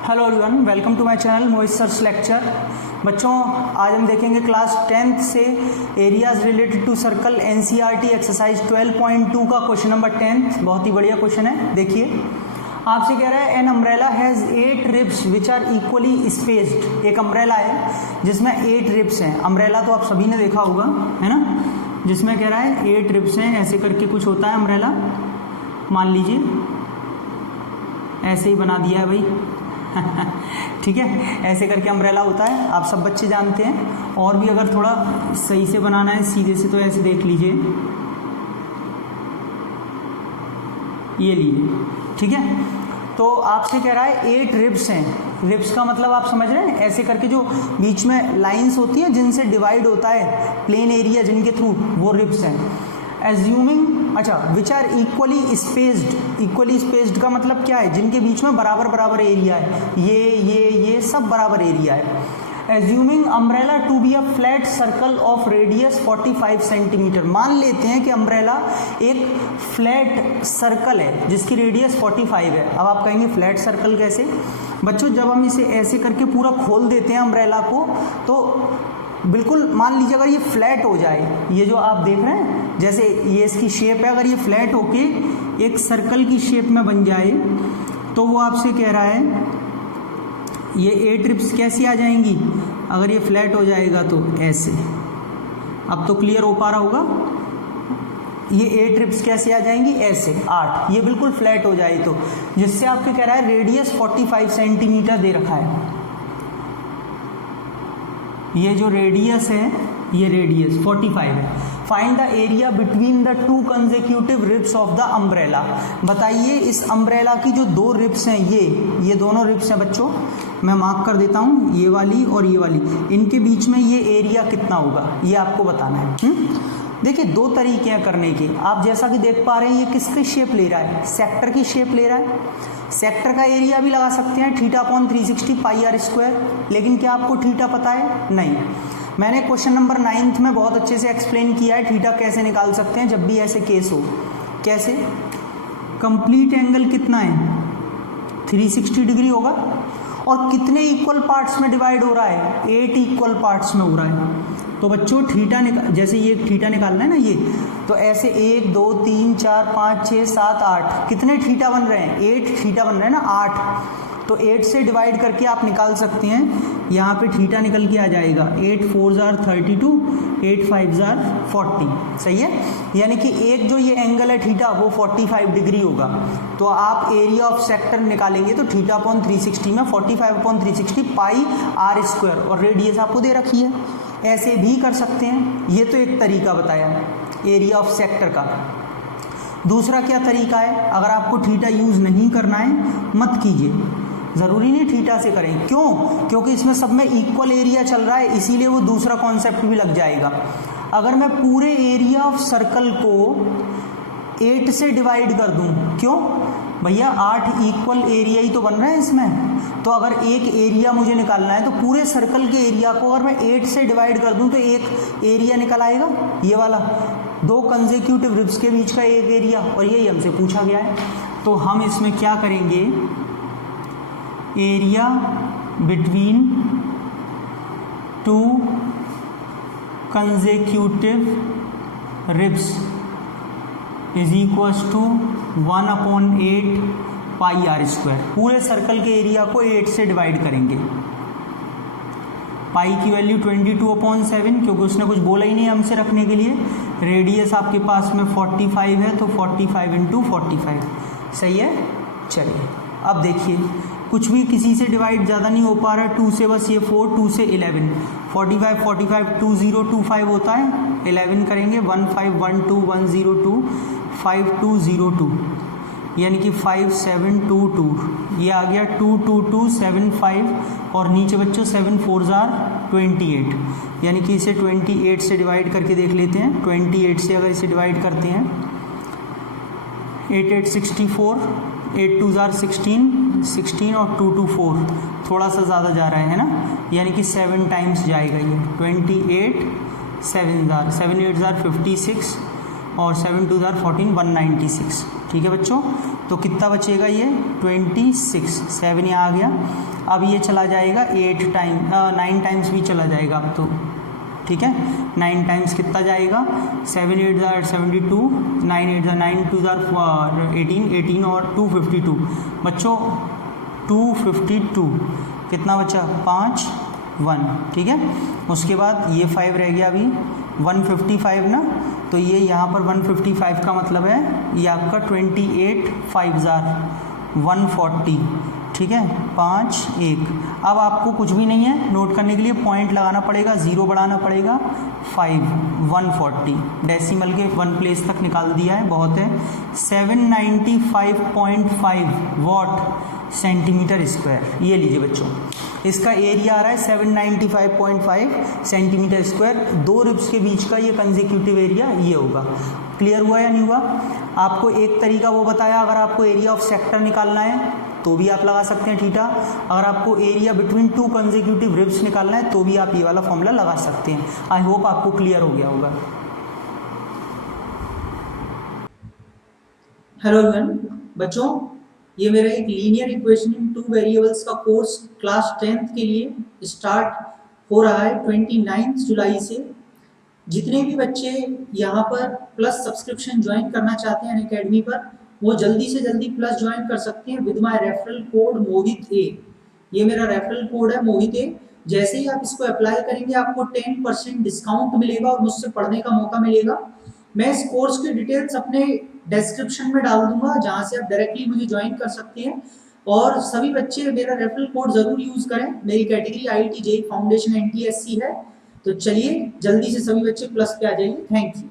Hello everyone, welcome to my channel Mohit search lecture. बच्चों, आज हम देखेंगे क्लास 10th से areas related to circle NCERT exercise 12.2 का क्वेश्चन नंबर 10। बहुत ही बढ़िया क्वेश्चन है। देखिए, आपसे कह रहा है an umbrella has 8 ribs which are equally spaced. एक अम्ब्रेला है जिसमें 8 रिब्स हैं। अम्ब्रेला तो आप सभी ने देखा होगा, है ना, जिसमें कह रहा है 8 रिब्स हैं। ऐसे करके कुछ होता है अम्ब्रेला, मान लीजिए ऐसे ही बना दिया है भाई ठीक है, ऐसे करके अम्ब्रेला होता है, आप सब बच्चे जानते हैं। और भी अगर थोड़ा सही से बनाना है सीधे से तो ऐसे देख लीजिए, ये लीजिए, ठीक है। तो आपसे कह रहा है 8 रिब्स हैं। रिब्स का मतलब आप समझ रहे हैं, ऐसे करके जो बीच में लाइंस होती है जिनसे डिवाइड होता है प्लेन एरिया, जिनके थ्रू, वो रिब्स हैं। एज्यूमिंग, अच्छा, which are equally spaced. Equally spaced का मतलब क्या है? जिनके बीच में बराबर बराबर एरिया है, ये सब बराबर एरिया है। Assuming umbrella to be a flat circle of radius 45 centimetre. मान लेते हैं कि अम्ब्रेला एक फ्लैट सर्कल है जिसकी रेडियस 45 है। अब आप कहेंगे फ्लैट सर्कल कैसे? बच्चों, जब हम इसे ऐसे करके पूरा खोल देते हैं अम्ब्रेला को, तो बिल्कुल मान लीजिए अगर ये फ्लैट हो जाए, ये जो आप देख रहे हैं जैसे ये इसकी शेप है, अगर ये फ्लैट होके एक सर्कल की शेप में बन जाए तो वो आपसे कह रहा है ये 8 रिब्स कैसी आ जाएंगी अगर ये फ्लैट हो जाएगा तो ऐसे। अब तो क्लियर हो पा रहा होगा, ये 8 रिब्स कैसे आ जाएंगी? ऐसे 8। ये बिल्कुल फ्लैट हो जाए तो, जिससे आपके कह रहा है रेडियस 45 सेंटीमीटर दे रखा है। ये जो रेडियस है, ये रेडियस 45 है। Find the area between the 2 consecutive ribs of the umbrella. बताइए इस अम्ब्रेला की जो 2 रिब्स हैं, ये दोनों रिब्स हैं बच्चों, मैं मार्क कर देता हूँ, ये वाली और ये वाली, इनके बीच में ये एरिया कितना होगा ये आपको बताना है। देखिए, 2 तरीके हैं करने के। आप जैसा कि देख पा रहे हैं, ये किसकी शेप ले रहा है? सेक्टर की शेप ले रहा है। सेक्टर का एरिया भी लगा सकते हैं, θ/360 πr²। लेकिन क्या आपको थीटा पता है? नहीं। मैंने क्वेश्चन नंबर 9th में बहुत अच्छे से एक्सप्लेन किया है थीटा कैसे निकाल सकते हैं जब भी ऐसे केस हो। कैसे? कंप्लीट एंगल कितना है? 360 डिग्री होगा। और कितने इक्वल पार्ट्स में डिवाइड हो रहा है? 8 इक्वल पार्ट्स में हो रहा है। तो बच्चों थीटा जैसे ये थीटा निकालना है ना, ये तो ऐसे 1 2 3 4 5 6 7 8 कितने थीटा बन रहे हैं? 8 थीटा बन रहे हैं ना, 8। तो 8 से डिवाइड करके आप निकाल सकते हैं। यहाँ पे थीटा निकल के आ जाएगा 8 4 जार 32, 8 5 जार 40। सही है, यानी कि एक जो ये एंगल है थीटा, वो 45 डिग्री होगा। तो आप एरिया ऑफ सेक्टर निकालेंगे तो θ/360 में 45/360 πr², और रेडियस आपको दे रखी है। ऐसे भी कर सकते हैं, ये तो एक तरीका बताया एरिया ऑफ सेक्टर का। दूसरा क्या तरीका है? अगर आपको थीटा यूज़ नहीं करना है मत कीजिए, ज़रूरी नहीं थीटा से करें। क्यों? क्योंकि इसमें सब में इक्वल एरिया चल रहा है, इसीलिए वो दूसरा कॉन्सेप्ट भी लग जाएगा। अगर मैं पूरे एरिया ऑफ सर्कल को 8 से डिवाइड कर दूं, क्यों भैया? 8 इक्वल एरिया ही तो बन रहा है इसमें। तो अगर एक एरिया मुझे निकालना है तो पूरे सर्कल के एरिया को अगर मैं 8 से डिवाइड कर दूं तो एक एरिया निकल आएगा, ये वाला 2 कंसेक्यूटिव रिब्स के बीच का एक एरिया, और यही हमसे पूछा गया है। तो हम इसमें क्या करेंगे? Area between 2 consecutive ribs is equals to 1/8 πr²। पूरे सर्कल के एरिया को 8 से डिवाइड करेंगे। पाई की वैल्यू 22/7, क्योंकि उसने कुछ बोला ही नहीं हमसे रखने के लिए। रेडियस आपके पास में 45 है, तो 45 × 45। सही है। चलिए अब देखिए, कुछ भी किसी से डिवाइड ज़्यादा नहीं हो पा रहा है। 2 से बस ये 4, 2 से 11, 45 45 2025 होता है। 11 करेंगे 1512 5202, यानी कि 5722, ये आ गया 22275, और नीचे बच्चों 7 4 जार 28, यानी कि इसे 28 से डिवाइड करके देख लेते हैं। 28 से अगर इसे डिवाइड करते हैं, 8 8 64, 8 2 जार 16 और 2 2 4, थोड़ा सा ज़्यादा जा रहा है ना, यानी कि 7 टाइम्स जाएगा ये। 28 7 जार 7 8 जार 56 और 7 2 जार 14, 196। ठीक है बच्चों, तो कितना बचेगा ये 26, 7 यहाँ आ गया। अब ये चला जाएगा 9 टाइम्स भी चला जाएगा अब तो, ठीक है। 9 टाइम्स कितना जाएगा, 7 8 72, 9 8 9 2 18, 18 और 252 बच्चों, 252 कितना बचा 5 1, ठीक है। उसके बाद ये 5 रह गया अभी 155 ना, तो ये यहाँ पर 155 का मतलब है ये आपका 28 5 140, ठीक है। 5 1। अब आपको कुछ भी नहीं है नोट करने के लिए, पॉइंट लगाना पड़ेगा, 0 बढ़ाना पड़ेगा, 5 140 डेसिमल के 1 प्लेस तक निकाल दिया है, बहुत है। 795.5 वॉट सेंटीमीटर स्क्वायर, ये लीजिए बच्चों, इसका एरिया आ रहा है 795.5 सेंटीमीटर स्क्वायर। 2 रिब्स के बीच का ये कंसेक्यूटिव एरिया ये होगा। क्लियर हुआ या नहीं हुआ? आपको एक तरीका वो बताया, अगर आपको एरिया ऑफ सेक्टर निकालना है तो भी आप लगा सकते हैं थीटा, अगर आपको एरिया बिटवीन 2 कंसेक्यूटिव रिब्स निकालना है तो भी आप ये वाला फॉर्मूला लगा सकते हैं। आई होप आपको क्लियर हो गया होगा। हेलो एवरीवन, बच्चों ये मेरा एक लीनियर इक्वेशन इन 2 वेरिएबल्स का कोर्स क्लास 10th के लिए स्टार्ट हो रहा है 29 जुलाई से। जितने भी बच्चे यहाँ पर प्लस सब्सक्रिप्शन ज्वाइन करना चाहते हैं अनअकैडमी पर, वो जल्दी से जल्दी प्लस ज्वाइन कर सकते हैं विद माय रेफरल कोड मोहित ए। ये मेरा रेफरल कोड है मोहित ए। जैसे ही आप इसको अप्लाई करेंगे आपको 10% डिस्काउंट मिलेगा और मुझसे पढ़ने का मौका मिलेगा। मैं इस कोर्स की डिटेल्स अपने डिस्क्रिप्शन में डाल दूंगा, जहां से आप डायरेक्टली मुझे ज्वाइन कर सकते हैं। और सभी बच्चे मेरा रेफरल कोड जरूर यूज करें। मेरी category IIT JEE foundation NTSC है। तो चलिए जल्दी से सभी बच्चे प्लस पे आ जाइए। Thank you.